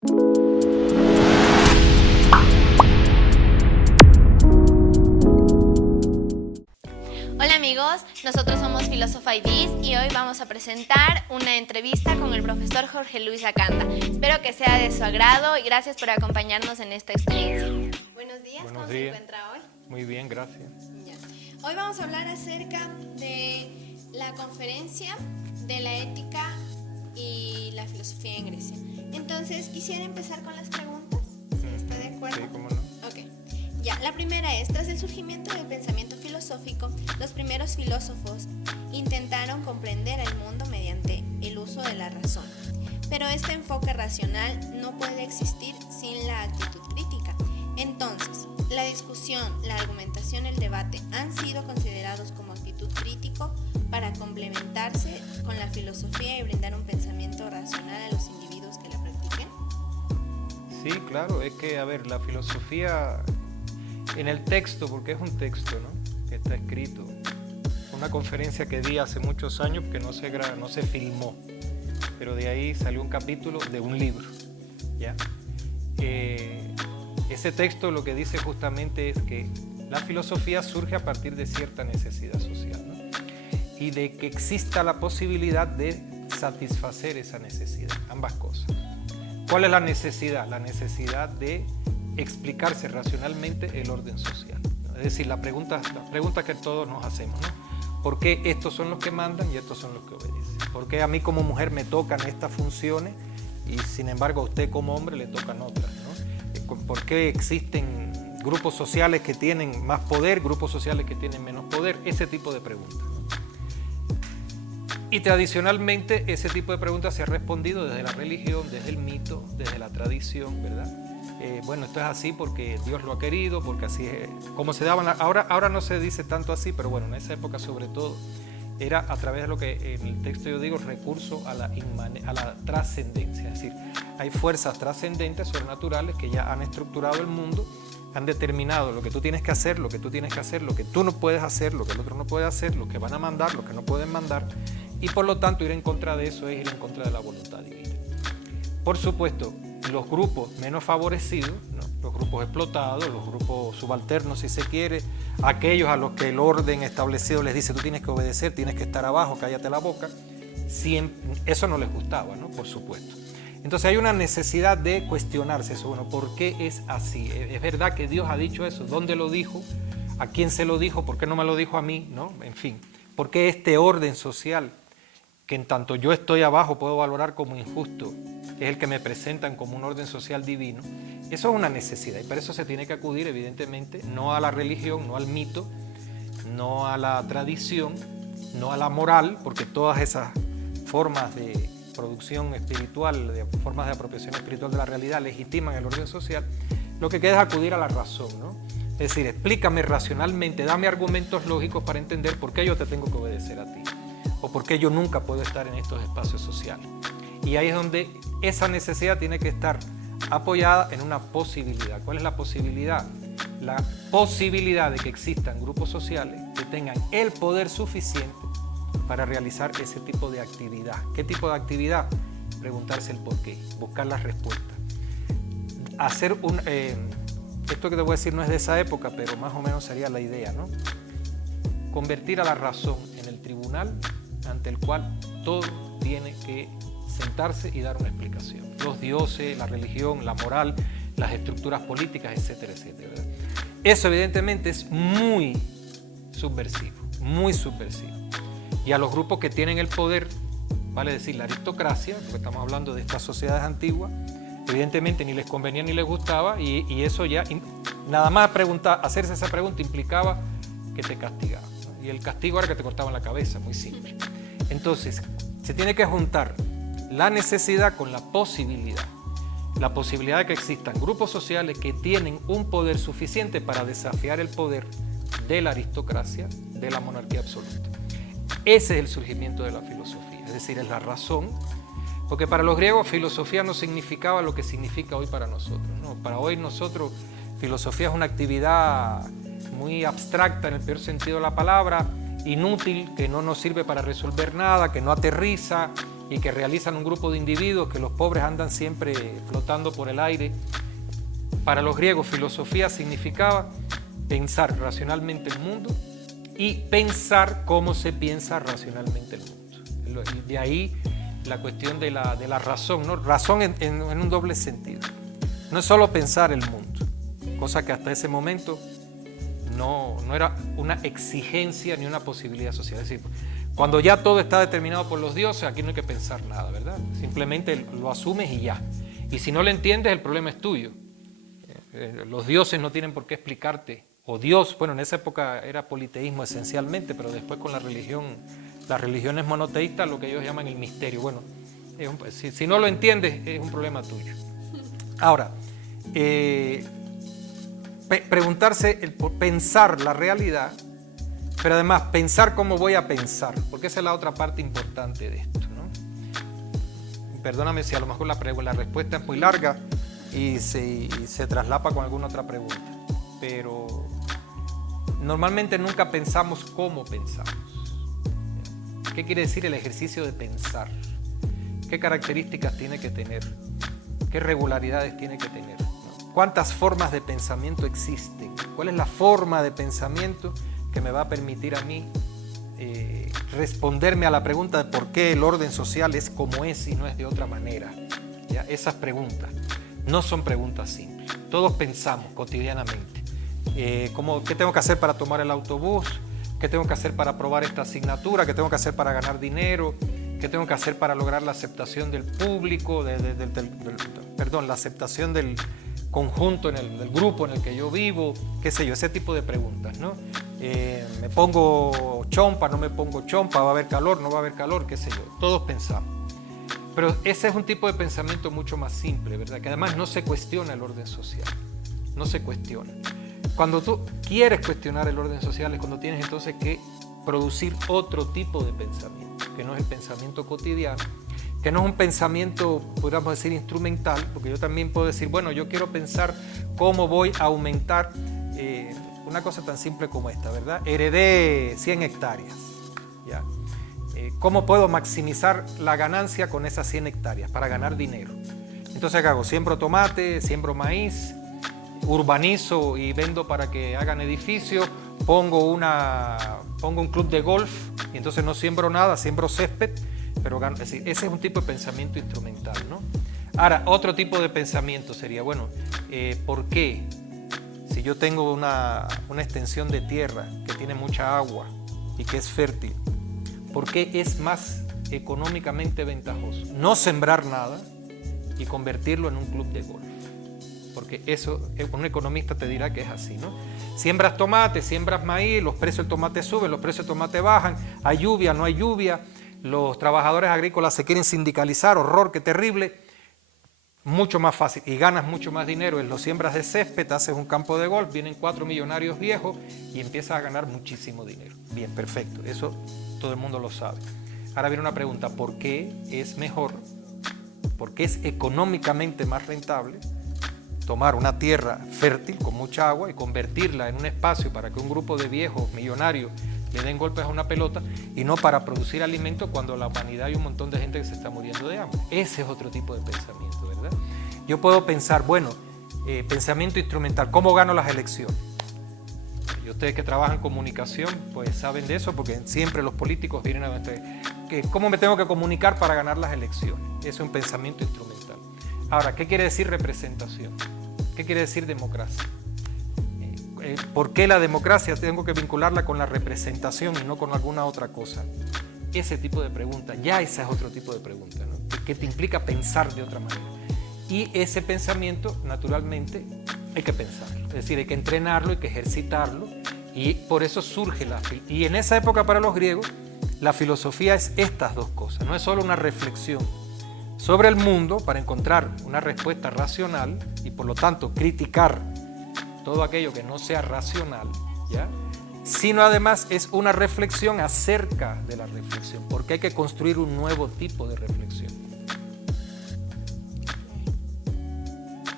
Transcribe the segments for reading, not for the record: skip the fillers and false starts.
Hola amigos, nosotros somos Philosophy Ideas y hoy vamos a presentar una entrevista con el profesor Jorge Luis Acanda. Espero que sea de su agrado y gracias por acompañarnos en esta experiencia. Buenos días, ¿cómo se encuentra hoy? Muy bien, gracias. Ya. Hoy vamos a hablar acerca de la conferencia de la ética y la filosofía en Grecia. Entonces, quisiera empezar con las preguntas, si está de acuerdo. Sí, cómo no. Ok. Ya, la primera es, tras el surgimiento del pensamiento filosófico, los primeros filósofos intentaron comprender el mundo mediante el uso de la razón. Pero este enfoque racional no puede existir sin la actitud crítica. Entonces, la discusión, la argumentación, el debate han sido considerados como actitud crítico para complementarse con la filosofía y brindar un pensamiento racional a los individuos que la practiquen. Sí, claro, es que, a ver, la filosofía en el texto, porque es un texto, ¿no?, que está escrito, una conferencia que di hace muchos años que no se filmó, pero de ahí salió un capítulo de un libro, ¿ya? Ese texto lo que dice justamente es que la filosofía surge a partir de cierta necesidad social, ¿no?, y de que exista la posibilidad de satisfacer esa necesidad, ambas cosas. ¿Cuál es la necesidad? La necesidad de explicarse racionalmente el orden social, ¿no? Es decir, la pregunta que todos nos hacemos, ¿no? ¿Por qué estos son los que mandan y estos son los que obedecen? ¿Por qué a mí como mujer me tocan estas funciones y sin embargo a usted como hombre le tocan otras, ¿no? ¿Por qué existen grupos sociales que tienen más poder, grupos sociales que tienen menos poder? Ese tipo de preguntas, ¿no? Y tradicionalmente ese tipo de preguntas se ha respondido desde la religión, desde el mito, desde la tradición, ¿verdad? Bueno, esto es así porque Dios lo ha querido, porque así es como se daban. Ahora no se dice tanto así, pero bueno, en esa época sobre todo era a través de lo que en el texto yo digo, recurso a la trascendencia. Es decir, hay fuerzas trascendentes, sobrenaturales, que ya han estructurado el mundo, han determinado lo que tú tienes que hacer, lo que tú tienes que hacer, lo que tú no puedes hacer, lo que el otro no puede hacer, lo que van a mandar, lo que no pueden mandar, y por lo tanto ir en contra de eso es ir en contra de la voluntad divina. Por supuesto, los grupos menos favorecidos, ¿no?, los grupos explotados, los grupos subalternos si se quiere, aquellos a los que el orden establecido les dice tú tienes que obedecer, tienes que estar abajo, cállate la boca, eso no les gustaba, ¿no?, por supuesto. Entonces hay una necesidad de cuestionarse eso, bueno, ¿por qué es así? ¿Es verdad que Dios ha dicho eso? ¿Dónde lo dijo? ¿A quién se lo dijo? ¿Por qué no me lo dijo a mí? ¿No? En fin, ¿por qué este orden social que en tanto yo estoy abajo puedo valorar como injusto, es el que me presentan como un orden social divino? Eso es una necesidad y para eso se tiene que acudir evidentemente no a la religión, no al mito, no a la tradición, no a la moral, porque todas esas formas de producción espiritual, de formas de apropiación espiritual de la realidad legitiman el orden social. Lo que queda es acudir a la razón, ¿no? Es decir, explícame racionalmente, dame argumentos lógicos para entender por qué yo te tengo que obedecer a ti o por qué yo nunca puedo estar en estos espacios sociales. Y ahí es donde esa necesidad tiene que estar apoyada en una posibilidad. ¿Cuál es la posibilidad? La posibilidad de que existan grupos sociales que tengan el poder suficiente para realizar ese tipo de actividad. ¿Qué tipo de actividad? Preguntarse el por qué, buscar las respuestas. Esto que te voy a decir no es de esa época, pero más o menos sería la idea, ¿no? Convertir a la razón en el tribunal ante el cual todo tiene que sentarse y dar una explicación. Los dioses, la religión, la moral, las estructuras políticas, etcétera, etcétera, ¿verdad? Eso evidentemente es muy subversivo, muy subversivo. Y a los grupos que tienen el poder, vale decir la aristocracia, porque estamos hablando de estas sociedades antiguas, evidentemente ni les convenía ni les gustaba y eso ya, nada más hacerse esa pregunta implicaba que te castigaban, ¿no? Y el castigo era que te cortaban la cabeza, muy simple. Entonces, se tiene que juntar la necesidad con la posibilidad de que existan grupos sociales que tienen un poder suficiente para desafiar el poder de la aristocracia, de la monarquía absoluta. Ese es el surgimiento de la filosofía, es decir, es la razón, porque para los griegos filosofía no significaba lo que significa hoy para nosotros, ¿no? Para hoy nosotros, filosofía es una actividad muy abstracta en el peor sentido de la palabra, inútil, que no nos sirve para resolver nada, que no aterriza, y que realizan un grupo de individuos, que los pobres andan siempre flotando por el aire. Para los griegos, filosofía significaba pensar racionalmente el mundo y pensar cómo se piensa racionalmente el mundo. Y de ahí la cuestión de la razón, ¿no? Razón en un doble sentido. No es solo pensar el mundo, cosa que hasta ese momento no era una exigencia ni una posibilidad social. Es decir, cuando ya todo está determinado por los dioses, aquí no hay que pensar nada, ¿verdad? Simplemente lo asumes y ya. Y si no lo entiendes, el problema es tuyo. Los dioses no tienen por qué explicarte. O Dios, bueno, en esa época era politeísmo esencialmente, pero después con las religiones monoteístas, lo que ellos llaman el misterio. Bueno, si no lo entiendes, es un problema tuyo. Ahora, preguntarse, pensar la realidad, pero además pensar cómo voy a pensar, porque esa es la otra parte importante de esto, ¿no? Perdóname si a lo mejor la respuesta es muy larga y se traslapa con alguna otra pregunta, pero normalmente nunca pensamos cómo pensamos. ¿Qué quiere decir el ejercicio de pensar? ¿Qué características tiene que tener? ¿Qué regularidades tiene que tener? ¿Cuántas formas de pensamiento existen? ¿Cuál es la forma de pensamiento que me va a permitir a mí responderme a la pregunta de por qué el orden social es como es y no es de otra manera? ¿Ya? Esas preguntas no son preguntas simples. Todos pensamos cotidianamente. ¿Qué tengo que hacer para tomar el autobús? ¿Qué tengo que hacer para aprobar esta asignatura? ¿Qué tengo que hacer para ganar dinero? ¿Qué tengo que hacer para lograr la aceptación del público? La aceptación del conjunto, del grupo en el que yo vivo, qué sé yo, ese tipo de preguntas, ¿no? ¿Me pongo chompa, no me pongo chompa? ¿Va a haber calor, no va a haber calor? Qué sé yo, todos pensamos. Pero ese es un tipo de pensamiento mucho más simple, ¿verdad? Que además no se cuestiona el orden social, no se cuestiona. Cuando tú quieres cuestionar el orden social es cuando tienes entonces que producir otro tipo de pensamiento, que no es el pensamiento cotidiano, que no es un pensamiento, podríamos decir, instrumental, porque yo también puedo decir, bueno, yo quiero pensar cómo voy a aumentar una cosa tan simple como esta, ¿verdad? Heredé 100 hectáreas, ¿ya? ¿Cómo puedo maximizar la ganancia con esas 100 hectáreas para ganar dinero? Entonces, ¿qué hago? Siembro tomate, siembro maíz, urbanizo y vendo para que hagan edificios, pongo un club de golf y entonces no siembro nada, siembro césped, pero gano. Es decir, ese es un tipo de pensamiento instrumental, ¿no? Ahora, otro tipo de pensamiento sería, bueno, ¿por qué? Si yo tengo una extensión de tierra que tiene mucha agua y que es fértil, ¿por qué es más económicamente ventajoso no sembrar nada y convertirlo en un club de golf? Porque eso, un economista te dirá que es así, ¿no? Siembras tomate, siembras maíz, los precios del tomate suben, los precios del tomate bajan, hay lluvia, no hay lluvia, los trabajadores agrícolas se quieren sindicalizar, horror, qué terrible, mucho más fácil y ganas mucho más dinero en los siembras de césped, haces un campo de golf, vienen 4 millonarios viejos y empiezas a ganar muchísimo dinero. Bien, perfecto, eso todo el mundo lo sabe. Ahora viene una pregunta, ¿por qué es mejor, por qué es económicamente más rentable tomar una tierra fértil con mucha agua y convertirla en un espacio para que un grupo de viejos millonarios le den golpes a una pelota y no para producir alimentos cuando en la humanidad hay un montón de gente que se está muriendo de hambre? Ese es otro tipo de pensamiento, ¿verdad? Yo puedo pensar, bueno, pensamiento instrumental, ¿cómo gano las elecciones? Y ustedes que trabajan en comunicación, pues saben de eso, porque siempre los políticos vienen a decir, ¿cómo me tengo que comunicar para ganar las elecciones? Ese es un pensamiento instrumental. Ahora, ¿qué quiere decir representación? ¿Qué quiere decir democracia? ¿Por qué la democracia tengo que vincularla con la representación y no con alguna otra cosa? Ese tipo de pregunta, ya ese es otro tipo de pregunta, ¿no? Que te implica pensar de otra manera. Y ese pensamiento, naturalmente, hay que pensarlo. Es decir, hay que entrenarlo, hay que ejercitarlo. Y por eso surge y en esa época para los griegos, la filosofía es estas dos cosas. No es solo una reflexión sobre el mundo para encontrar una respuesta racional y por lo tanto criticar todo aquello que no sea racional, ¿ya? Sino además es una reflexión acerca de la reflexión, porque hay que construir un nuevo tipo de reflexión.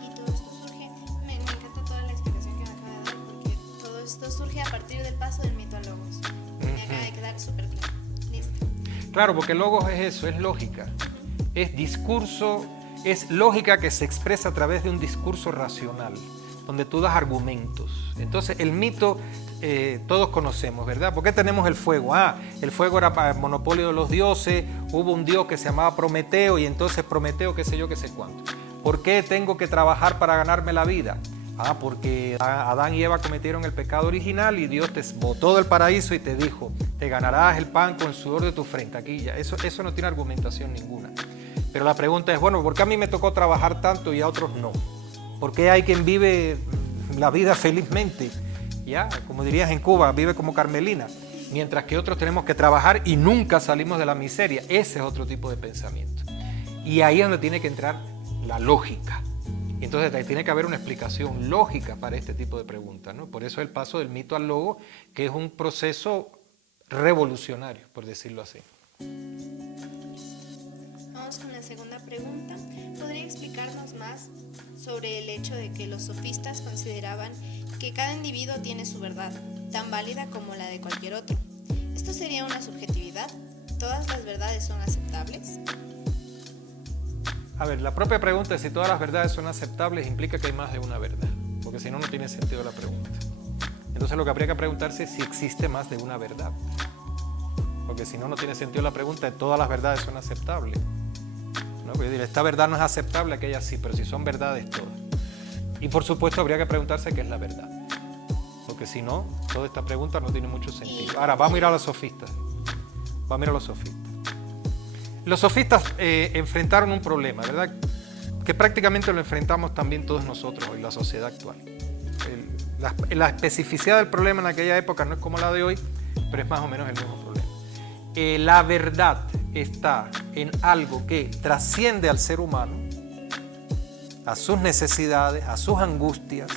Y todo esto surge, me encanta toda la explicación que me acaba de dar, porque todo esto surge a partir del paso del mito a logos. Me acaba de quedar súper claro. Listo. Claro, porque logos es eso, es lógica. es discurso, es lógica que se expresa a través de un discurso racional, donde tú das argumentos. Entonces el mito todos conocemos, ¿verdad? ¿Por qué tenemos el fuego? El fuego era para el monopolio de los dioses, hubo un dios que se llamaba Prometeo y entonces Prometeo qué sé yo, qué sé cuánto. ¿Por qué tengo que trabajar para ganarme la vida? Porque Adán y Eva cometieron el pecado original y Dios te botó del paraíso y te dijo, te ganarás el pan con el sudor de tu frente. Aquí ya, eso no tiene argumentación ninguna. Pero la pregunta es, bueno, ¿por qué a mí me tocó trabajar tanto y a otros no? ¿Por qué hay quien vive la vida felizmente? Ya, como dirías en Cuba, vive como Carmelina, mientras que otros tenemos que trabajar y nunca salimos de la miseria. Ese es otro tipo de pensamiento. Y ahí es donde tiene que entrar la lógica. Entonces tiene que haber una explicación lógica para este tipo de preguntas, ¿no? Por eso el paso del mito al logo, que es un proceso revolucionario, por decirlo así. Vamos con la segunda pregunta. ¿Podría explicarnos más sobre el hecho de que los sofistas consideraban que cada individuo tiene su verdad, tan válida como la de cualquier otro? ¿Esto sería una subjetividad? ¿Todas las verdades son aceptables? A ver, la propia pregunta de si todas las verdades son aceptables implica que hay más de una verdad, porque si no, no tiene sentido la pregunta. Entonces lo que habría que preguntarse es si existe más de una verdad, porque si no, no tiene sentido la pregunta de todas las verdades son aceptables. ¿No? Porque decir, esta verdad no es aceptable, aquella sí, pero si son verdades todas. Y por supuesto habría que preguntarse qué es la verdad, porque si no, toda esta pregunta no tiene mucho sentido. Ahora, vamos a ir a los sofistas. Los sofistas enfrentaron un problema, ¿verdad? Que prácticamente lo enfrentamos también todos nosotros hoy, la sociedad actual. La especificidad del problema en aquella época no es como la de hoy, pero es más o menos el mismo problema. La verdad está en algo que trasciende al ser humano, a sus necesidades, a sus angustias,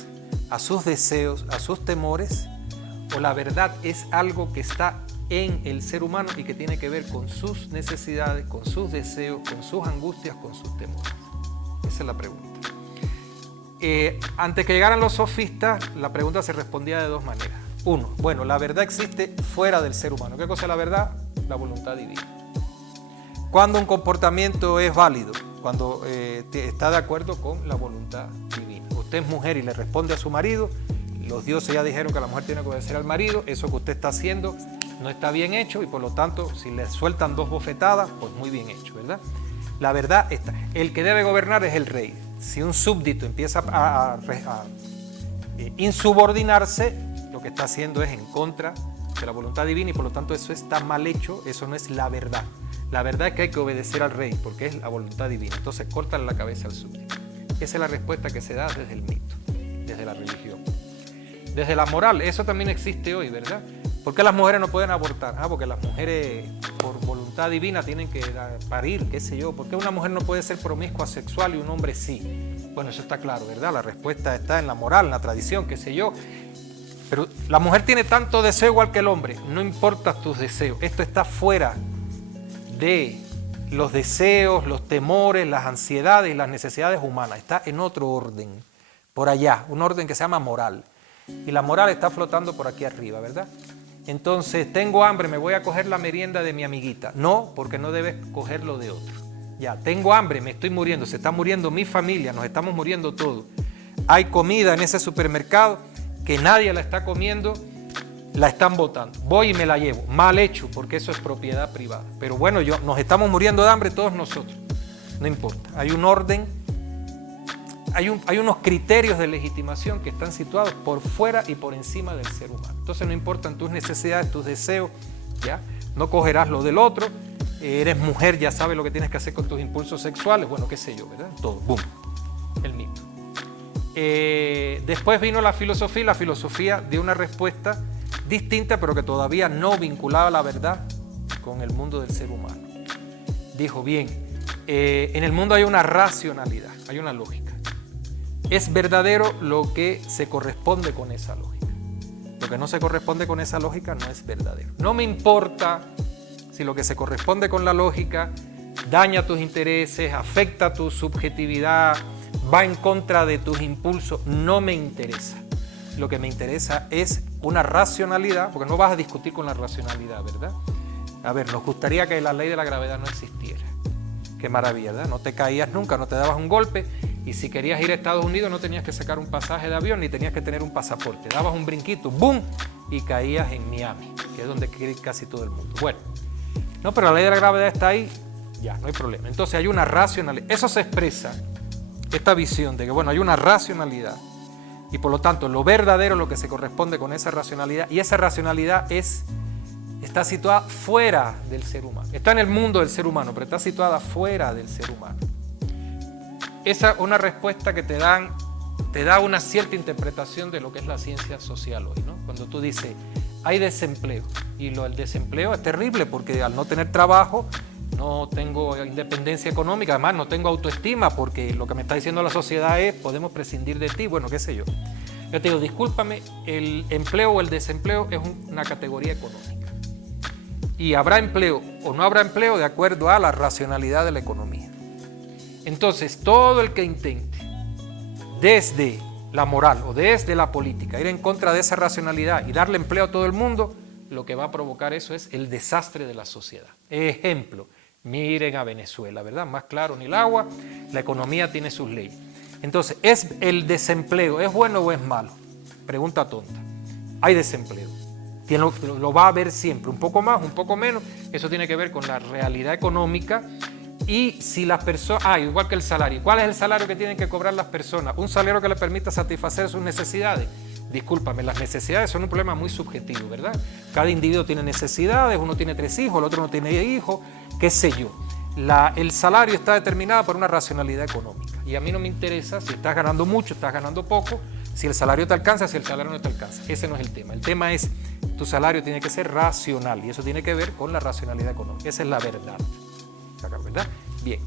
a sus deseos, a sus temores, o la verdad es algo que está en el ser humano y que tiene que ver con sus necesidades, con sus deseos, con sus angustias, con sus temores. Esa es la pregunta. Antes que llegaran los sofistas, la pregunta se respondía de dos maneras. Uno, bueno, la verdad existe fuera del ser humano. ¿Qué cosa es la verdad? La voluntad divina. Cuando un comportamiento es válido, cuando está de acuerdo con la voluntad divina. Usted es mujer y le responde a su marido, los dioses ya dijeron que la mujer tiene que obedecer al marido, eso que usted está haciendo no está bien hecho y por lo tanto si le sueltan dos bofetadas, pues muy bien hecho, ¿verdad? La verdad está. El que debe gobernar es el rey. Si un súbdito empieza a insubordinarse, lo que está haciendo es en contra de la voluntad divina y por lo tanto eso está mal hecho, eso no es la verdad. La verdad es que hay que obedecer al rey porque es la voluntad divina. Entonces córtale la cabeza al súbdito. Esa es la respuesta que se da desde el mito, desde la religión. Desde la moral, eso también existe hoy, ¿verdad? ¿Por qué las mujeres no pueden abortar? Porque las mujeres por voluntad divina tienen que parir, qué sé yo. ¿Por qué una mujer no puede ser promiscua sexual y un hombre sí? Bueno, eso está claro, ¿verdad? La respuesta está en la moral, en la tradición, qué sé yo. Pero la mujer tiene tanto deseo igual que el hombre. No importa tus deseos. Esto está fuera de los deseos, los temores, las ansiedades y las necesidades humanas. Está en otro orden, por allá, un orden que se llama moral. Y la moral está flotando por aquí arriba, ¿verdad? Entonces, tengo hambre, me voy a coger la merienda de mi amiguita. No, porque no debes cogerlo de otro. Ya, tengo hambre, me estoy muriendo, se está muriendo mi familia, nos estamos muriendo todos. Hay comida en ese supermercado que nadie la está comiendo, la están botando. Voy y me la llevo. Mal hecho, porque eso es propiedad privada. Pero bueno, nos estamos muriendo de hambre todos nosotros. No importa. Hay un orden, hay unos criterios de legitimación que están situados por fuera y por encima del ser humano. Entonces no importan tus necesidades, tus deseos, ¿ya? No cogerás lo del otro. Eres mujer, ya sabes lo que tienes que hacer con tus impulsos sexuales. Bueno, qué sé yo, ¿verdad? Todo, boom, el mito. Después vino la filosofía y la filosofía dio una respuesta distinta, pero que todavía no vinculaba la verdad con el mundo del ser humano. Dijo, bien, en el mundo hay una racionalidad, hay una lógica. Es verdadero lo que se corresponde con esa lógica. Lo que no se corresponde con esa lógica no es verdadero. No me importa si lo que se corresponde con la lógica daña tus intereses, afecta tu subjetividad, va en contra de tus impulsos, no me interesa. Lo que me interesa es una racionalidad, porque no vas a discutir con la racionalidad, ¿verdad? A ver, nos gustaría que la ley de la gravedad no existiera, Qué maravilla, ¿verdad? No te caías nunca, no te dabas un golpe, y si querías ir a Estados Unidos no tenías que sacar un pasaje de avión ni tenías que tener un pasaporte. Dabas un brinquito, ¡boom!, y caías en Miami, que es donde quiere ir casi todo el mundo. Bueno, no, pero la ley de la gravedad está ahí, ya, no hay problema. Entonces hay una racionalidad. Eso se expresa, esta visión de que, bueno, hay una racionalidad, y por lo tanto lo verdadero es lo que se corresponde con esa racionalidad, y esa racionalidad está situada fuera del ser humano. Está en el mundo del ser humano, pero está situada fuera del ser humano. Esa es una respuesta que te da una cierta interpretación de lo que es la ciencia social hoy, ¿no? Cuando tú dices, hay desempleo, y el desempleo es terrible porque al no tener trabajo, no tengo independencia económica, además no tengo autoestima porque lo que me está diciendo la sociedad es, podemos prescindir de ti, bueno, qué sé yo. Yo te digo, discúlpame, el empleo o el desempleo es una categoría económica. Y habrá empleo o no habrá empleo de acuerdo a la racionalidad de la economía. Entonces, todo el que intente desde la moral o desde la política ir en contra de esa racionalidad y darle empleo a todo el mundo, lo que va a provocar eso es el desastre de la sociedad. Ejemplo, miren a Venezuela, ¿verdad? Más claro ni el agua, la economía tiene sus leyes. Entonces, ¿es el desempleo, es bueno o es malo? Pregunta tonta. Hay desempleo. Lo va a haber siempre, un poco más, un poco menos. Eso tiene que ver con la realidad económica. Y si las personas, igual que el salario, ¿cuál es el salario que tienen que cobrar las personas? Un salario que les permita satisfacer sus necesidades. Discúlpame, las necesidades son un problema muy subjetivo, ¿verdad? Cada individuo tiene necesidades, uno tiene 3 hijos, el otro no tiene hijos, qué sé yo. El salario está determinado por una racionalidad económica. Y a mí no me interesa si estás ganando mucho, estás ganando poco, si el salario te alcanza, si el salario no te alcanza. Ese no es el tema. El tema es, tu salario tiene que ser racional y eso tiene que ver con la racionalidad económica. Esa es la verdad. ¿Verdad? Bien.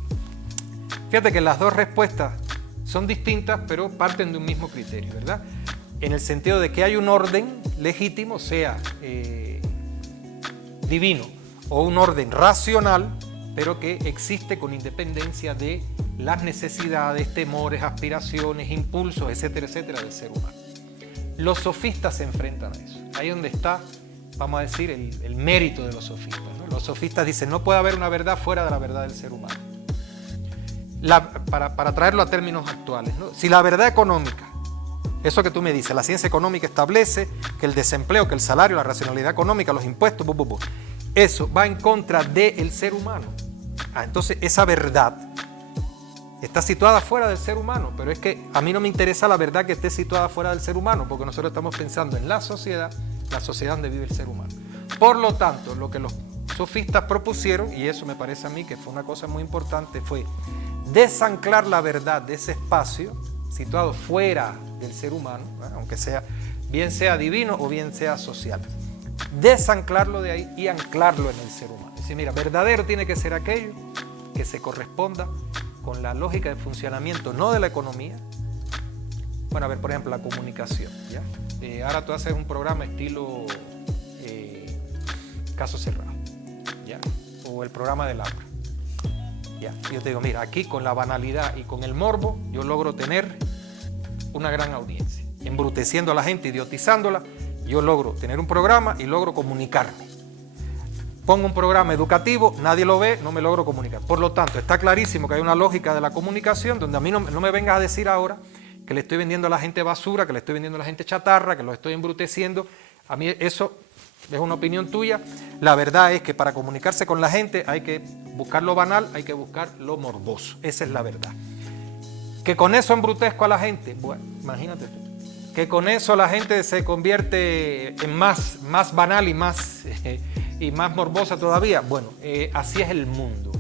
Fíjate que las dos respuestas son distintas, pero parten de un mismo criterio, ¿verdad? En el sentido de que hay un orden legítimo, sea divino, o un orden racional, pero que existe con independencia de las necesidades, temores, aspiraciones, impulsos, etcétera, etcétera, del ser humano. Los sofistas se enfrentan a eso. Ahí es donde está, vamos a decir, el mérito de los sofistas, ¿no? Los sofistas dicen, no puede haber una verdad fuera de la verdad del ser humano. Para traerlo a términos actuales, ¿no? Si la verdad económica, eso que tú me dices, la ciencia económica establece que el desempleo, que el salario, la racionalidad económica, los impuestos, eso va en contra del ser humano. Entonces esa verdad está situada fuera del ser humano, pero es que a mí no me interesa la verdad que esté situada fuera del ser humano, porque nosotros estamos pensando en la sociedad donde vive el ser humano. Por lo tanto, lo que los sofistas propusieron, y eso me parece a mí que fue una cosa muy importante, fue desanclar la verdad de ese espacio situado fuera del ser humano, aunque sea, bien sea divino o bien sea social. Desanclarlo de ahí y anclarlo en el ser humano. Es decir, mira, verdadero tiene que ser aquello que se corresponda con la lógica de funcionamiento, no de la economía. Bueno, a ver, por ejemplo, la comunicación, ¿ya? Ahora tú haces un programa estilo Caso Cerrado, ¿ya? O el programa de Laura, ¿ya? Yo te digo, mira, aquí con la banalidad y con el morbo, yo logro tener una gran audiencia. Embruteciendo a la gente, idiotizándola, yo logro tener un programa y logro comunicarme. Pongo un programa educativo, nadie lo ve, no me logro comunicar. Por lo tanto, está clarísimo que hay una lógica de la comunicación donde a mí no me vengas a decir ahora que le estoy vendiendo a la gente basura, que le estoy vendiendo a la gente chatarra, que lo estoy embruteciendo. A mí eso es una opinión tuya. La verdad es que para comunicarse con la gente hay que buscar lo banal, hay que buscar lo morboso. Esa es la verdad. Que con eso embrutezco a la gente, bueno, imagínate tú. Que con eso la gente se convierte en más banal y más morbosa todavía. Bueno, así es el mundo,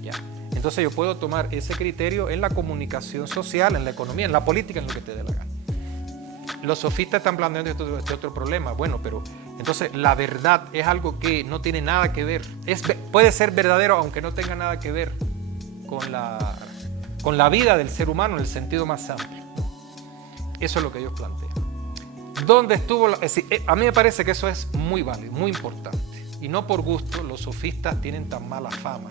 ¿ya? Entonces yo puedo tomar ese criterio en la comunicación social, en la economía, en la política, en lo que te dé la gana. Los sofistas están planteando este otro problema. Bueno, pero entonces la verdad es algo que no tiene nada que ver. Puede ser verdadero aunque no tenga nada que ver con la vida del ser humano en el sentido más amplio. Eso es lo que ellos plantean. ¿Dónde estuvo? A mí me parece que eso es muy válido, muy importante. Y no por gusto los sofistas tienen tan mala fama.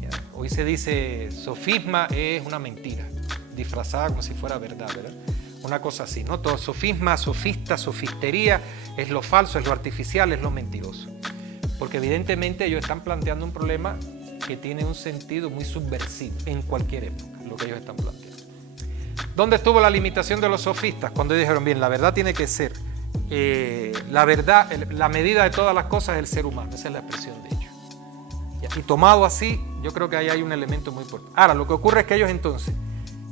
¿Ya? Hoy se dice sofisma es una mentira, disfrazada como si fuera verdad, ¿verdad? Una cosa así, ¿no? Todo sofisma, sofista, sofistería es lo falso, es lo artificial, es lo mentiroso. Porque evidentemente ellos están planteando un problema que tiene un sentido muy subversivo en cualquier época, lo que ellos están planteando. ¿Dónde estuvo la limitación de los sofistas? Cuando ellos dijeron, bien, la verdad tiene que ser, la verdad, la medida de todas las cosas es el ser humano, esa es la expresión de ellos. Y tomado así, yo creo que ahí hay un elemento muy importante. Ahora, lo que ocurre es que ellos entonces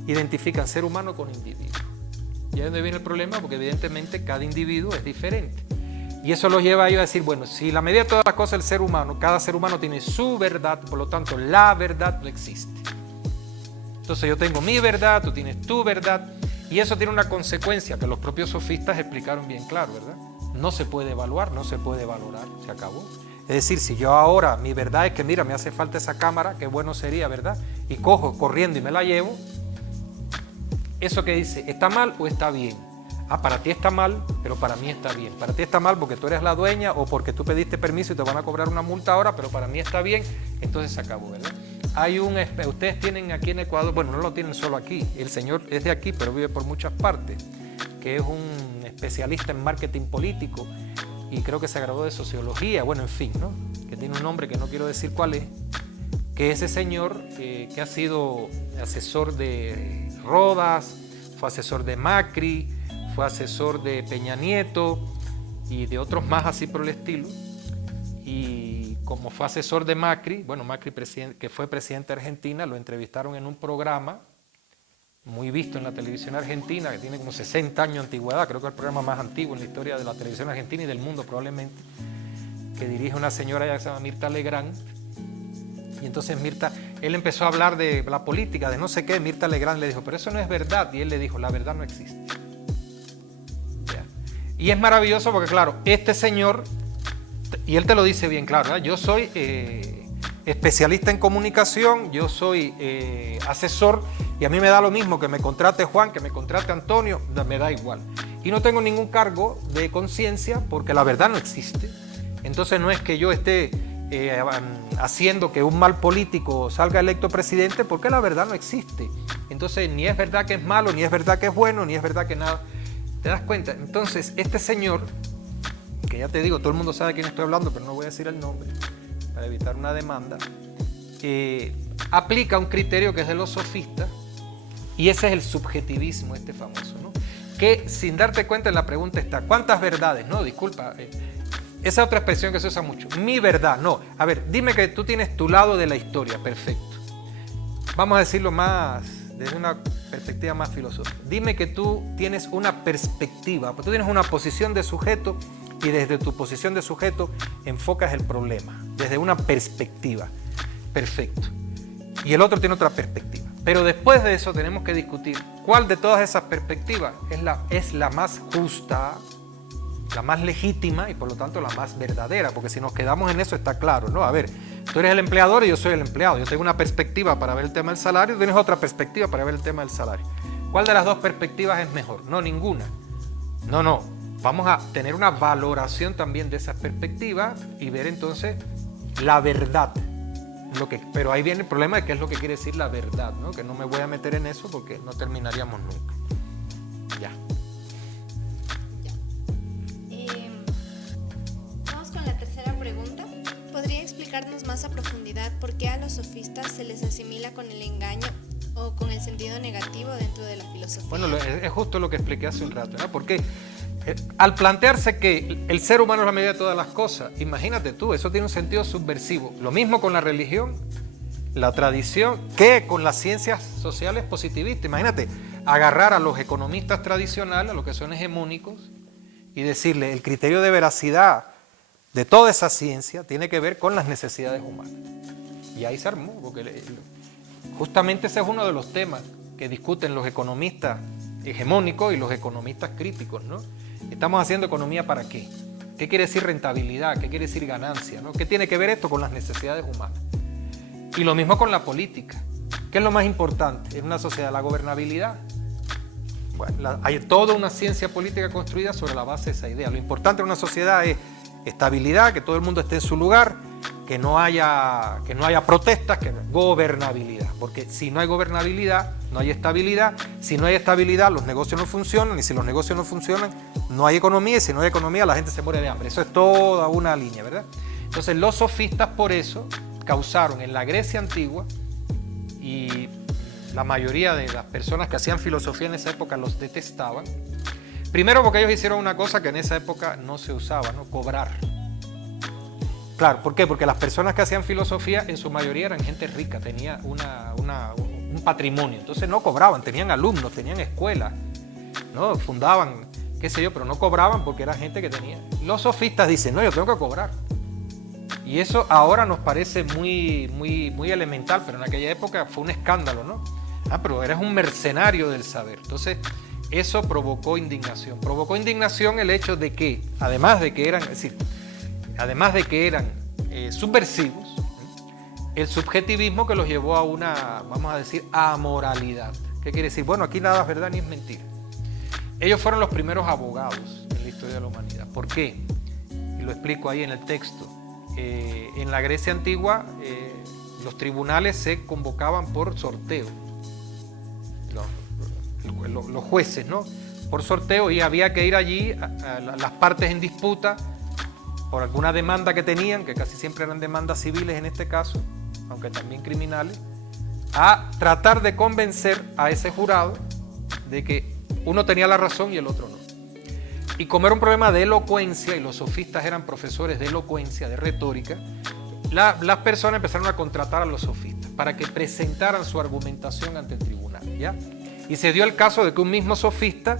identifican ser humano con individuo. Y ahí es donde viene el problema, porque evidentemente cada individuo es diferente. Y eso los lleva a ellos a decir, bueno, si la medida de todas las cosas es el ser humano, cada ser humano tiene su verdad, por lo tanto la verdad no existe. Entonces yo tengo mi verdad, tú tienes tu verdad, y eso tiene una consecuencia que los propios sofistas explicaron bien claro, ¿verdad? No se puede evaluar, no se puede valorar, se acabó. Es decir, si yo ahora, mi verdad es que mira, me hace falta esa cámara, qué bueno sería, ¿verdad? Y cojo corriendo y me la llevo, ¿eso que dice? ¿Está mal o está bien? Ah, para ti está mal, pero para mí está bien. Para ti está mal porque tú eres la dueña o porque tú pediste permiso y te van a cobrar una multa ahora, pero para mí está bien, entonces se acabó, ¿verdad? Ustedes tienen aquí en Ecuador, bueno, no lo tienen solo aquí, el señor es de aquí, pero vive por muchas partes, que es un especialista en marketing político y creo que se graduó de sociología, bueno, en fin, ¿no? Que tiene un nombre que no quiero decir cuál es, que ese señor que ha sido asesor de Rodas, fue asesor de Macri, fue asesor de Peña Nieto y de otros más así por el estilo. Y como fue asesor de Macri, bueno, Macri que fue presidente de Argentina, lo entrevistaron en un programa muy visto en la televisión argentina, que tiene como 60 años de antigüedad, creo que es el programa más antiguo en la historia de la televisión argentina y del mundo probablemente, que dirige una señora que se llama Mirta Legrand. Y entonces él empezó a hablar de la política, de no sé qué, Mirta Legrand le dijo, pero eso no es verdad, y él le dijo, la verdad no existe. Y es maravilloso porque, claro, este señor, y él te lo dice bien claro, ¿verdad? Yo soy especialista en comunicación, yo soy asesor, y a mí me da lo mismo que me contrate Juan, que me contrate Antonio, me da igual. Y no tengo ningún cargo de conciencia porque la verdad no existe. Entonces no es que yo esté haciendo que un mal político salga electo presidente porque la verdad no existe. Entonces ni es verdad que es malo, ni es verdad que es bueno, ni es verdad que nada. ¿Te das cuenta? Entonces, este señor, que ya te digo, todo el mundo sabe de quién estoy hablando, pero no voy a decir el nombre para evitar una demanda, aplica un criterio que es de los sofistas, y ese es el subjetivismo famoso, ¿no? Que sin darte cuenta en la pregunta está, ¿cuántas verdades? No, disculpa, esa otra expresión que se usa mucho, mi verdad, no. A ver, dime que tú tienes tu lado de la historia, perfecto. Vamos a decirlo más desde una perspectiva más filosófica. Dime que tú tienes una perspectiva, tú tienes una posición de sujeto y desde tu posición de sujeto enfocas el problema, desde una perspectiva. Perfecto. Y el otro tiene otra perspectiva. Pero después de eso tenemos que discutir cuál de todas esas perspectivas es la más justa, la más legítima y por lo tanto la más verdadera, porque si nos quedamos en eso está claro, ¿no? A ver, tú eres el empleador y yo soy el empleado. Yo tengo una perspectiva para ver el tema del salario, tú tienes otra perspectiva para ver el tema del salario. ¿Cuál de las dos perspectivas es mejor? No, ninguna. No. Vamos a tener una valoración también de esas perspectivas y ver entonces la verdad. Pero ahí viene el problema de qué es lo que quiere decir la verdad, ¿no? Que no me voy a meter en eso porque no terminaríamos nunca. Ya. Vamos con la tercera pregunta. ¿Podría explicarnos más a profundidad por qué a los sofistas se les asimila con el engaño o con el sentido negativo dentro de la filosofía? Bueno, es justo lo que expliqué hace un rato, ¿no? Porque al plantearse que el ser humano es la medida de todas las cosas, imagínate tú, eso tiene un sentido subversivo. Lo mismo con la religión, la tradición, que con las ciencias sociales positivistas. Imagínate, agarrar a los economistas tradicionales, a los que son hegemónicos, y decirle el criterio de veracidad de toda esa ciencia tiene que ver con las necesidades humanas. Y ahí se armó, porque justamente ese es uno de los temas que discuten los economistas hegemónicos y los economistas críticos, ¿no? Estamos haciendo economía ¿para qué? ¿Qué quiere decir rentabilidad? ¿Qué quiere decir ganancia? ¿No? ¿Qué tiene que ver esto con las necesidades humanas? Y lo mismo con la política. ¿Qué es lo más importante en una sociedad? La gobernabilidad. Bueno, hay toda una ciencia política construida sobre la base de esa idea. Lo importante en una sociedad es estabilidad, que todo el mundo esté en su lugar, que no haya protestas, gobernabilidad. Porque si no hay gobernabilidad, no hay estabilidad. Si no hay estabilidad, los negocios no funcionan. Y si los negocios no funcionan, no hay economía. Y si no hay economía, la gente se muere de hambre. Eso es toda una línea, ¿verdad? Entonces, los sofistas, por eso, causaron en la Grecia antigua, y la mayoría de las personas que hacían filosofía en esa época los detestaban. Primero porque ellos hicieron una cosa que en esa época no se usaba, ¿no? Cobrar. Claro, ¿por qué? Porque las personas que hacían filosofía en su mayoría eran gente rica, tenía un patrimonio, entonces no cobraban, tenían alumnos, tenían escuelas, ¿no? Fundaban, qué sé yo, pero no cobraban porque era gente que tenía. Los sofistas dicen, no, yo tengo que cobrar. Y eso ahora nos parece muy elemental, pero en aquella época fue un escándalo, ¿no? Pero eres un mercenario del saber. Entonces, eso provocó indignación. Provocó indignación el hecho de que, además de que eran subversivos, el subjetivismo que los llevó a una, vamos a decir, amoralidad. ¿Qué quiere decir? Bueno, aquí nada es verdad ni es mentira. Ellos fueron los primeros abogados en la historia de la humanidad. ¿Por qué? Y lo explico ahí en el texto. En la Grecia antigua, los tribunales se convocaban por sorteo. Los jueces, ¿no? Por sorteo, y había que ir allí a las partes en disputa por alguna demanda que tenían, que casi siempre eran demandas civiles en este caso, aunque también criminales, a tratar de convencer a ese jurado de que uno tenía la razón y el otro no. Y como era un problema de elocuencia, y los sofistas eran profesores de elocuencia, de retórica, las personas empezaron a contratar a los sofistas para que presentaran su argumentación ante el tribunal, ¿ya? Y se dio el caso de que un mismo sofista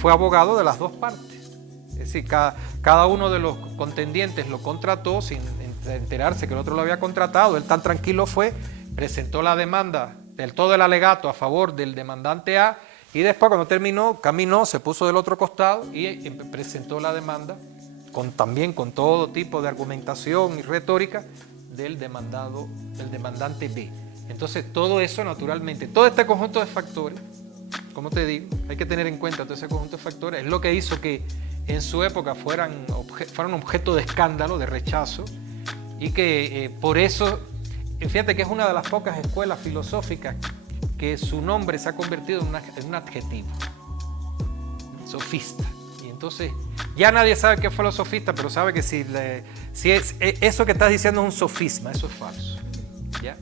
fue abogado de las dos partes. Es decir, cada uno de los contendientes lo contrató sin enterarse que el otro lo había contratado. Él tan tranquilo fue, presentó la demanda, todo el alegato a favor del demandante A, y después cuando terminó, caminó, se puso del otro costado y presentó la demanda también con todo tipo de argumentación y retórica del demandante B. Entonces todo eso naturalmente, todo este conjunto de factores, como te digo, hay que tener en cuenta todo ese conjunto de factores, es lo que hizo que en su época fueran objeto de escándalo, de rechazo, y que por eso, fíjate que es una de las pocas escuelas filosóficas que su nombre se ha convertido en un adjetivo, sofista. Y entonces ya nadie sabe qué fue los sofistas, pero sabe que si eso que estás diciendo es un sofisma, eso es falso. ¿Ya?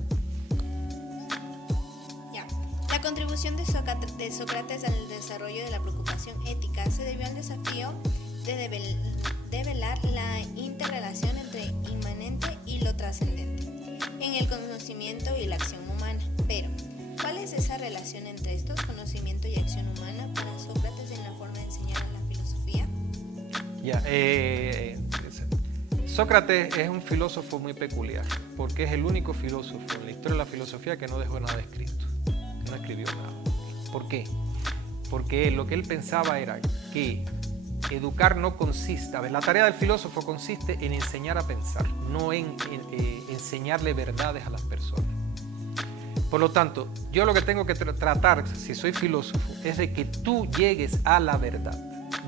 La contribución de Sócrates al desarrollo de la preocupación ética se debió al desafío de develar la interrelación entre inmanente y lo trascendente en el conocimiento y la acción humana. Pero, ¿cuál es esa relación entre estos, conocimiento y acción humana, para Sócrates en la forma de enseñar a la filosofía? Sócrates es un filósofo muy peculiar, porque es el único filósofo en la historia de la filosofía que no dejó nada escrito, que no escribió nada. ¿Por qué? Porque lo que él pensaba era que educar no consiste, la tarea del filósofo consiste en enseñar a pensar, no en enseñarle verdades a las personas. Por lo tanto, yo lo que tengo que tratar, si soy filósofo, es de que tú llegues a la verdad,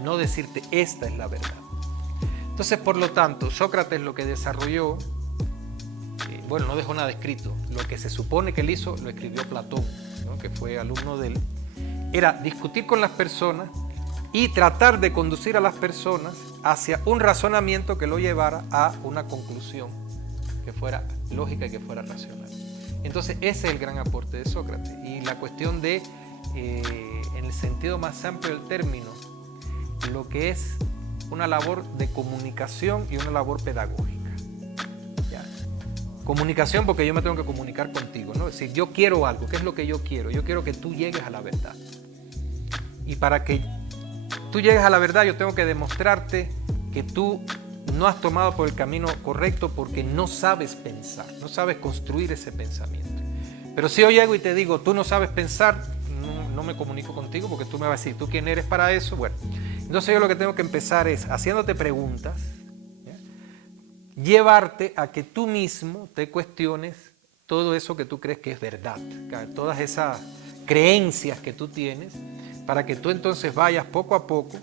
no decirte esta es la verdad. Entonces, por lo tanto, Sócrates lo que desarrolló, no dejó nada escrito. Lo que se supone que él hizo, lo escribió Platón, ¿no? Que fue alumno de él. Era discutir con las personas y tratar de conducir a las personas hacia un razonamiento que lo llevara a una conclusión que fuera lógica y que fuera racional. Entonces ese es el gran aporte de Sócrates, y la cuestión de, en el sentido más amplio del término, lo que es una labor de comunicación y una labor pedagógica. ¿Ya? Comunicación porque yo me tengo que comunicar contigo, ¿no? Es decir, yo quiero algo, ¿qué es lo que yo quiero? Yo quiero que tú llegues a la verdad. Y para que tú llegues a la verdad, yo tengo que demostrarte que tú no has tomado por el camino correcto porque no sabes pensar, no sabes construir ese pensamiento. Pero si yo llego y te digo, tú no sabes pensar, no me comunico contigo porque tú me vas a decir, ¿tú quién eres para eso? Bueno, entonces yo lo que tengo que empezar es, haciéndote preguntas, ¿ya? Llevarte a que tú mismo te cuestiones todo eso que tú crees que es verdad, todas esas creencias que tú tienes, para que tú entonces vayas poco a poco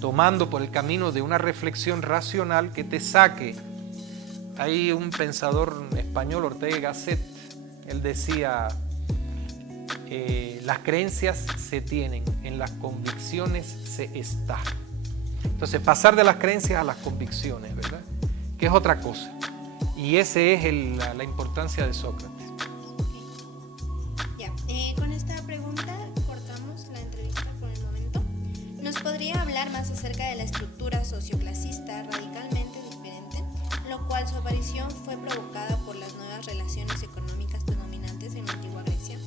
tomando por el camino de una reflexión racional que te saque. Hay un pensador español, Ortega y Gasset, él decía, las creencias se tienen, en las convicciones se está. Entonces pasar de las creencias a las convicciones, ¿verdad? Que es otra cosa. Y esa es la importancia de Sócrates. Ya, con esta pregunta cortamos la entrevista por el momento. ¿Nos podría hablar más acerca de la estructura socioclasista radicalmente diferente, lo cual su aparición fue provocada por las nuevas relaciones económicas predominantes en la antigua Grecia?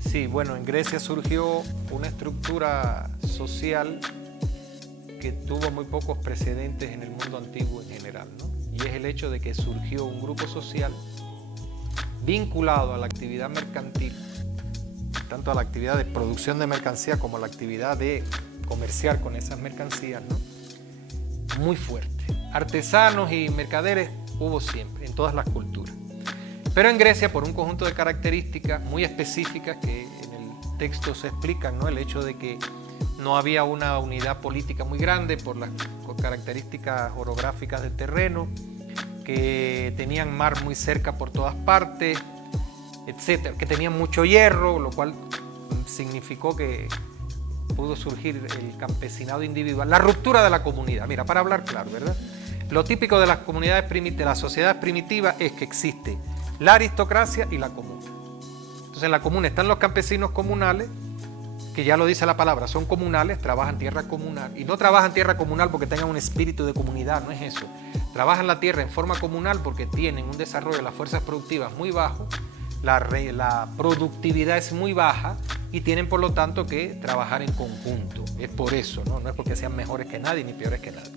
Sí, bueno, en Grecia surgió una estructura social que tuvo muy pocos precedentes en el mundo antiguo en general, ¿no? Y es el hecho de que surgió un grupo social vinculado a la actividad mercantil, tanto a la actividad de producción de mercancía como a la actividad de comerciar con esas mercancías, ¿no? Muy fuerte. Artesanos y mercaderes hubo siempre, en todas las culturas. Pero en Grecia, por un conjunto de características muy específicas que en el texto se explican, ¿no? El hecho de que no había una unidad política muy grande por las características orográficas del terreno, que tenían mar muy cerca por todas partes, etcétera, que tenían mucho hierro, lo cual significó que pudo surgir el campesinado individual, la ruptura de la comunidad. Mira, para hablar claro, ¿verdad? Lo típico de las comunidades primitivas, las sociedades primitivas, es que existe la aristocracia y la comuna. Entonces en la comuna están los campesinos comunales, que ya lo dice la palabra, son comunales, trabajan tierra comunal. Y no trabajan tierra comunal porque tengan un espíritu de comunidad, no es eso. Trabajan la tierra en forma comunal porque tienen un desarrollo de las fuerzas productivas muy bajo, la productividad es muy baja y tienen por lo tanto que trabajar en conjunto. Es por eso, no es porque sean mejores que nadie ni peores que nadie.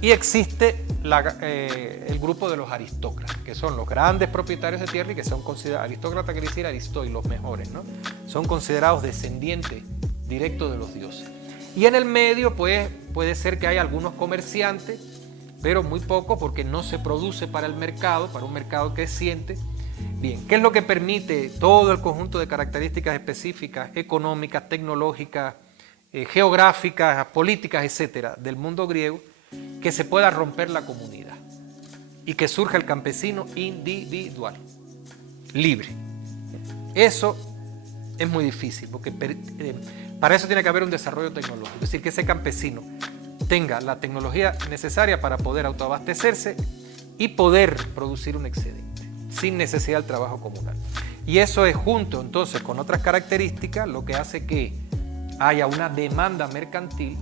Y existe el grupo de los aristócratas, que son los grandes propietarios de tierra y que son considerados, aristócratas quiere decir Aristoy, los mejores, ¿no? Son considerados descendientes directos de los dioses. Y en el medio, pues, puede ser que haya algunos comerciantes, pero muy pocos porque no se produce para el mercado, para un mercado creciente. Bien, ¿qué es lo que permite todo el conjunto de características específicas, económicas, tecnológicas, geográficas, políticas, etcétera, del mundo griego? Que se pueda romper la comunidad y que surja el campesino individual, libre. Eso es muy difícil porque para eso tiene que haber un desarrollo tecnológico, es decir, que ese campesino tenga la tecnología necesaria para poder autoabastecerse y poder producir un excedente sin necesidad del trabajo comunal. Y eso es junto entonces con otras características lo que hace que haya una demanda mercantil,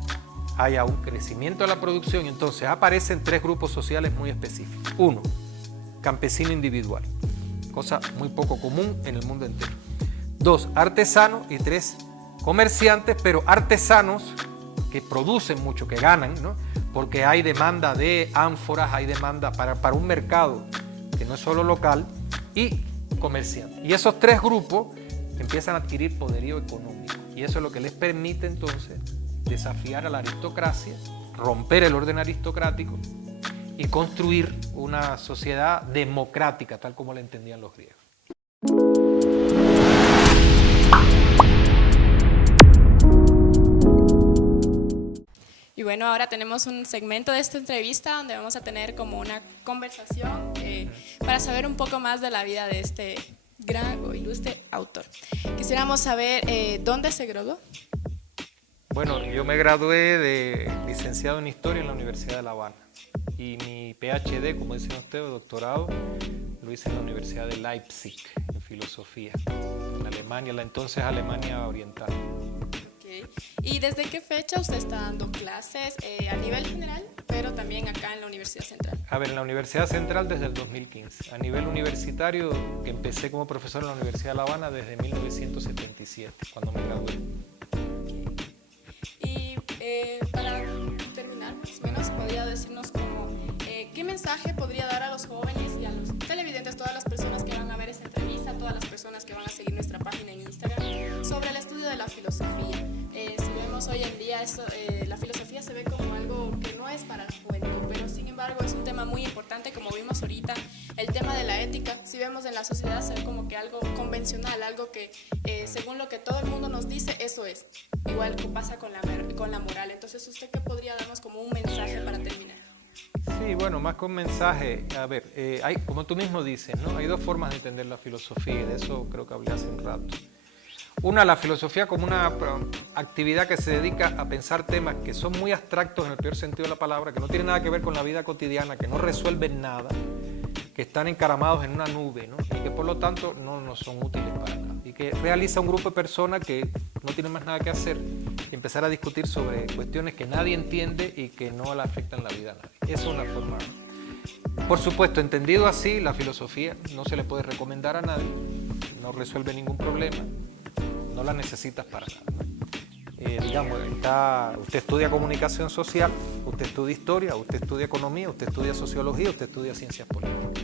haya un crecimiento de la producción y entonces aparecen tres grupos sociales muy específicos. Uno, campesino individual, cosa muy poco común en el mundo entero. Dos, artesanos y tres, comerciantes, pero artesanos que producen mucho, que ganan, ¿no? Porque hay demanda de ánforas, hay demanda para un mercado que no es solo local y comerciantes. Y esos tres grupos empiezan a adquirir poderío económico y eso es lo que les permite entonces desafiar a la aristocracia, romper el orden aristocrático y construir una sociedad democrática, tal como la entendían los griegos. Y bueno, ahora tenemos un segmento de esta entrevista donde vamos a tener como una conversación para saber un poco más de la vida de este gran o ilustre autor. Quisiéramos saber dónde se graduó. Bueno, yo me gradué de licenciado en Historia en la Universidad de La Habana y mi PhD, como dicen ustedes, doctorado, lo hice en la Universidad de Leipzig, en Filosofía, en Alemania, la entonces Alemania Oriental. Okay. ¿Y desde qué fecha usted está dando clases a nivel general, pero también acá en la Universidad Central? A ver, en la Universidad Central desde el 2015. A nivel universitario, que empecé como profesor en la Universidad de La Habana desde 1977, cuando me gradué. Para terminar, más o menos, podría decirnos como, ¿qué mensaje podría dar a los jóvenes y a los televidentes, todas las personas que van a ver esta entrevista, todas las personas que van a seguir nuestra página en Instagram, sobre el estudio de la filosofía? Si vemos hoy en día, la filosofía se ve como algo que no es para la juventud, pero sin embargo es un tema muy importante, como vimos ahorita, el tema de la ética. Si vemos en la sociedad se ve como que algo convencional, algo que según lo que todo el mundo nos dice, eso es. Igual que pasa con la moral. Entonces, ¿usted qué podría darnos como un mensaje para terminar? Sí, bueno, más que un mensaje, a ver, como tú mismo dices, ¿no? Hay dos formas de entender la filosofía y de eso creo que hablé hace un rato. Una, la filosofía como una actividad que se dedica a pensar temas que son muy abstractos en el peor sentido de la palabra, que no tienen nada que ver con la vida cotidiana, que no resuelven nada, que están encaramados en una nube, ¿no? Y que por lo tanto no nos son útiles para nada. Y que realiza un grupo de personas que no tienen más nada que hacer y empezar a discutir sobre cuestiones que nadie entiende y que no le afectan la vida a nadie. Esa es una forma. Por supuesto, entendido así, la filosofía no se le puede recomendar a nadie, no resuelve ningún problema, no la necesitas para nada, ¿no? Digamos, usted estudia comunicación social, usted estudia historia, usted estudia economía, usted estudia sociología, usted estudia ciencias políticas.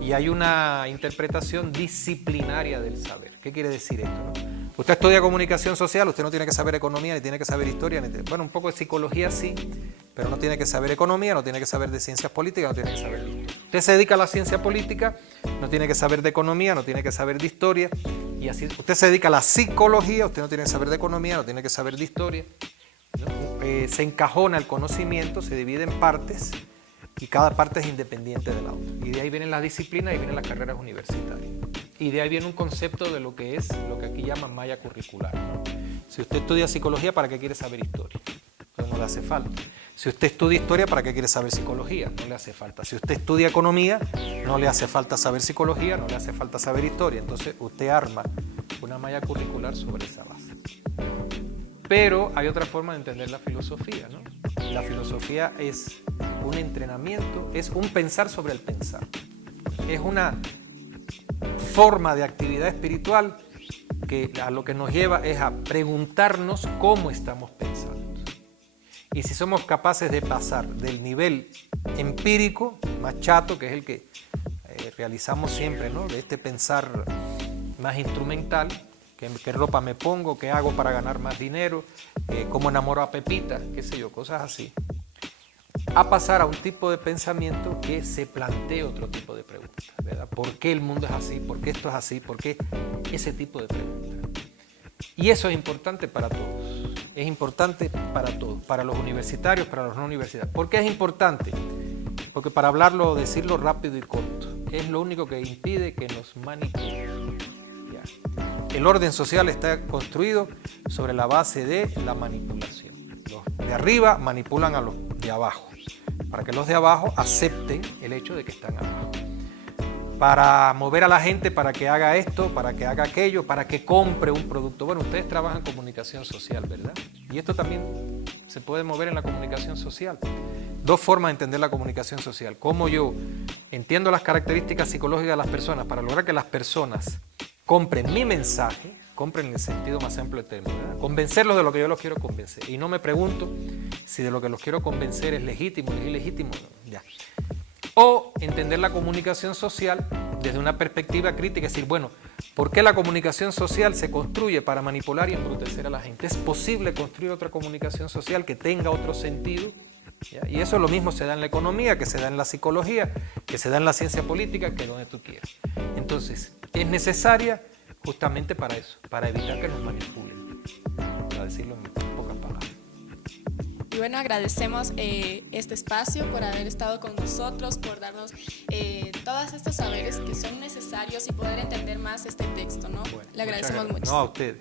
Y hay una interpretación disciplinaria del saber. ¿Qué quiere decir esto, no? Usted estudia comunicación social, usted no tiene que saber economía, ni tiene que saber historia, bueno, un poco de psicología sí, pero no tiene que saber economía, no tiene que saber de ciencias políticas, no tiene que saber de historia. Usted se dedica a la ciencia política, no tiene que saber de economía, no tiene que saber de historia, y así. Usted se dedica a la psicología, usted no tiene que saber de economía, no tiene que saber de historia, ¿no? Se encajona el conocimiento, se divide en partes, y cada parte es independiente de la otra. Y de ahí vienen las disciplinas y vienen las carreras universitarias. Y de ahí viene un concepto de lo que es, lo que aquí llaman malla curricular, ¿no? Si usted estudia psicología, ¿para qué quiere saber historia? Pues no le hace falta. Si usted estudia historia, ¿para qué quiere saber psicología? No le hace falta. Si usted estudia economía, no le hace falta saber psicología, no le hace falta saber historia. Entonces usted arma una malla curricular sobre esa base. Pero hay otra forma de entender la filosofía, ¿no? La filosofía es un entrenamiento, es un pensar sobre el pensar. Es una forma de actividad espiritual que a lo que nos lleva es a preguntarnos cómo estamos pensando. Y si somos capaces de pasar del nivel empírico, más chato, que es el que realizamos siempre, ¿no? De este pensar más instrumental, qué ropa me pongo, qué hago para ganar más dinero, cómo enamoro a Pepita, qué sé yo, cosas así, a pasar a un tipo de pensamiento que se plantee otro tipo de preguntas, ¿verdad? ¿Por qué el mundo es así? ¿Por qué esto es así? ¿Por qué ese tipo de preguntas? Y eso es importante para todos, es importante para todos, para los universitarios, para los no universitarios. ¿Por qué es importante? Porque para hablarlo, decirlo rápido y corto, es lo único que impide que nos manipulen. ¿Ya? El orden social está construido sobre la base de la manipulación. Los de arriba manipulan a los de abajo, para que los de abajo acepten el hecho de que están abajo. Para mover a la gente para que haga esto, para que haga aquello, para que compre un producto. Bueno, ustedes trabajan en comunicación social, ¿verdad? Y esto también se puede mover en la comunicación social. Dos formas de entender la comunicación social. Cómo yo entiendo las características psicológicas de las personas para lograr que las personas compren mi mensaje, compren en el sentido más amplio del término, ¿verdad? Convencerlos de lo que yo los quiero convencer. Y no me pregunto si de lo que los quiero convencer es legítimo, es ilegítimo, no, ya. O entender la comunicación social desde una perspectiva crítica, es decir, bueno, ¿por qué la comunicación social se construye para manipular y embrutecer a la gente? ¿Es posible construir otra comunicación social que tenga otro sentido? ¿Ya? Y eso lo mismo se da en la economía, que se da en la psicología, que se da en la ciencia política, que donde tú quieras. Entonces, es necesaria justamente para eso, para evitar que nos manipulen, para decirlo en pocas palabras. Y bueno, agradecemos este espacio por haber estado con nosotros, por darnos todos estos saberes que son necesarios y poder entender más este texto, ¿no? Bueno, le agradecemos mucho. No, a ustedes.